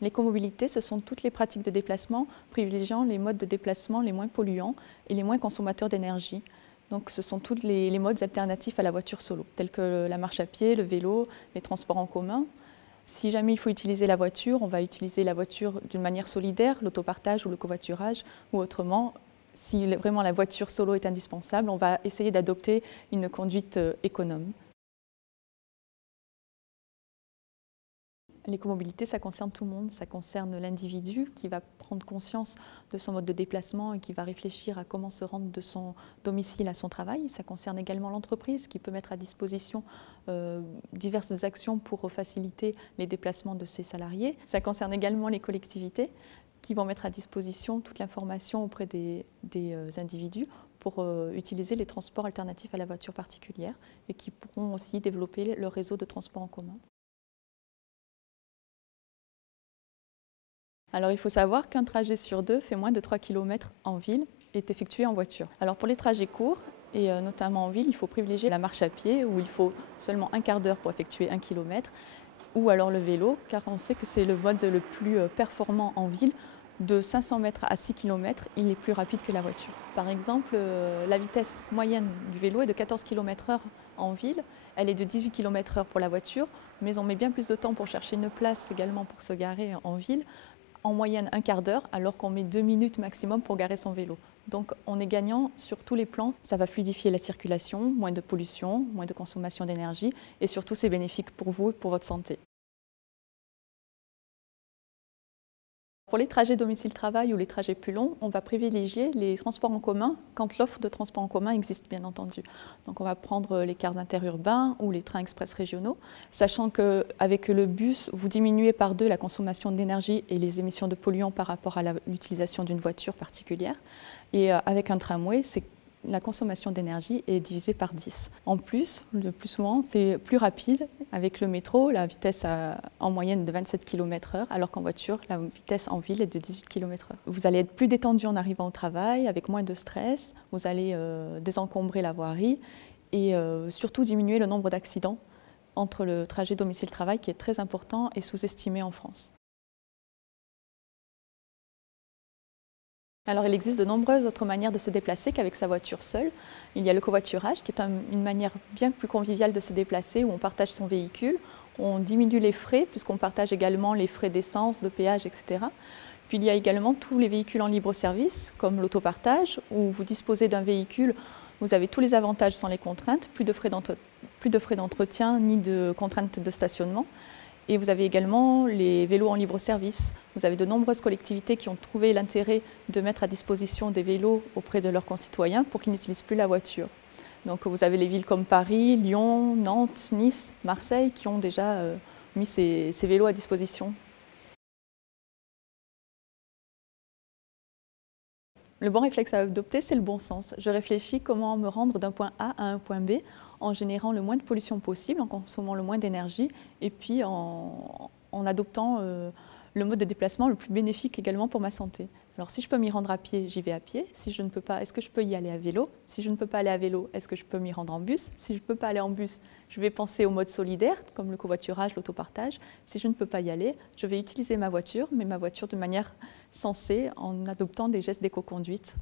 L'écomobilité, ce sont toutes les pratiques de déplacement privilégiant les modes de déplacement les moins polluants et les moins consommateurs d'énergie. Donc ce sont tous les modes alternatifs à la voiture solo, tels que la marche à pied, le vélo, les transports en commun. Si jamais il faut utiliser la voiture, on va utiliser la voiture d'une manière solidaire, l'autopartage ou le covoiturage, ou autrement, si vraiment la voiture solo est indispensable, on va essayer d'adopter une conduite économe. L'écomobilité, ça concerne tout le monde, ça concerne l'individu qui va prendre conscience de son mode de déplacement et qui va réfléchir à comment se rendre de son domicile à son travail. Ça concerne également l'entreprise qui peut mettre à disposition diverses actions pour faciliter les déplacements de ses salariés. Ça concerne également les collectivités qui vont mettre à disposition toute l'information auprès des individus pour utiliser les transports alternatifs à la voiture particulière et qui pourront aussi développer leur réseau de transports en commun. Alors il faut savoir qu'un trajet sur 2 fait moins de 3 km en ville et est effectué en voiture. Alors pour les trajets courts, et notamment en ville, il faut privilégier la marche à pied où il faut seulement un quart d'heure pour effectuer 1 km, ou alors le vélo, car on sait que c'est le mode le plus performant en ville. De 500 mètres à 6 km, il est plus rapide que la voiture. Par exemple, la vitesse moyenne du vélo est de 14 km/h en ville. Elle est de 18 km/h pour la voiture, mais on met bien plus de temps pour chercher une place également pour se garer en ville. En moyenne un quart d'heure, alors qu'on met 2 minutes maximum pour garer son vélo. Donc on est gagnant sur tous les plans. Ça va fluidifier la circulation, moins de pollution, moins de consommation d'énergie et surtout c'est bénéfique pour vous et pour votre santé. Pour les trajets domicile-travail ou les trajets plus longs, on va privilégier les transports en commun quand l'offre de transports en commun existe, bien entendu. Donc on va prendre les cars interurbains ou les trains express régionaux, sachant qu'avec le bus, vous diminuez par 2 la consommation d'énergie et les émissions de polluants par rapport à l'utilisation d'une voiture particulière. Et avec un tramway, la consommation d'énergie est divisée par 10. En plus, le plus souvent, c'est plus rapide. Avec le métro, la vitesse en moyenne de 27 km/h, alors qu'en voiture, la vitesse en ville est de 18 km/h. Vous allez être plus détendu en arrivant au travail, avec moins de stress. Vous allez désencombrer la voirie et surtout diminuer le nombre d'accidents entre le trajet domicile-travail qui est très important et sous-estimé en France. Alors il existe de nombreuses autres manières de se déplacer qu'avec sa voiture seule. Il y a le covoiturage qui est une manière bien plus conviviale de se déplacer où on partage son véhicule, on diminue les frais puisqu'on partage également les frais d'essence, de péage, etc. Puis il y a également tous les véhicules en libre service comme l'autopartage où vous disposez d'un véhicule, vous avez tous les avantages sans les contraintes, plus de frais d'entretien ni de contraintes de stationnement. Et vous avez également les vélos en libre service. Vous avez de nombreuses collectivités qui ont trouvé l'intérêt de mettre à disposition des vélos auprès de leurs concitoyens pour qu'ils n'utilisent plus la voiture. Donc vous avez les villes comme Paris, Lyon, Nantes, Nice, Marseille qui ont déjà mis ces vélos à disposition. Le bon réflexe à adopter, c'est le bon sens. Je réfléchis comment me rendre d'un point A à un point B en générant le moins de pollution possible, en consommant le moins d'énergie et puis en adoptant le mode de déplacement le plus bénéfique également pour ma santé. Alors si je peux m'y rendre à pied, j'y vais à pied. Si je ne peux pas, est-ce que je peux y aller à vélo? Si je ne peux pas aller à vélo, est-ce que je peux m'y rendre en bus? Si je ne peux pas aller en bus, je vais penser au mode solidaire, comme le covoiturage, l'autopartage. Si je ne peux pas y aller, je vais utiliser ma voiture, mais ma voiture de manière sensée, en adoptant des gestes d'éco-conduite.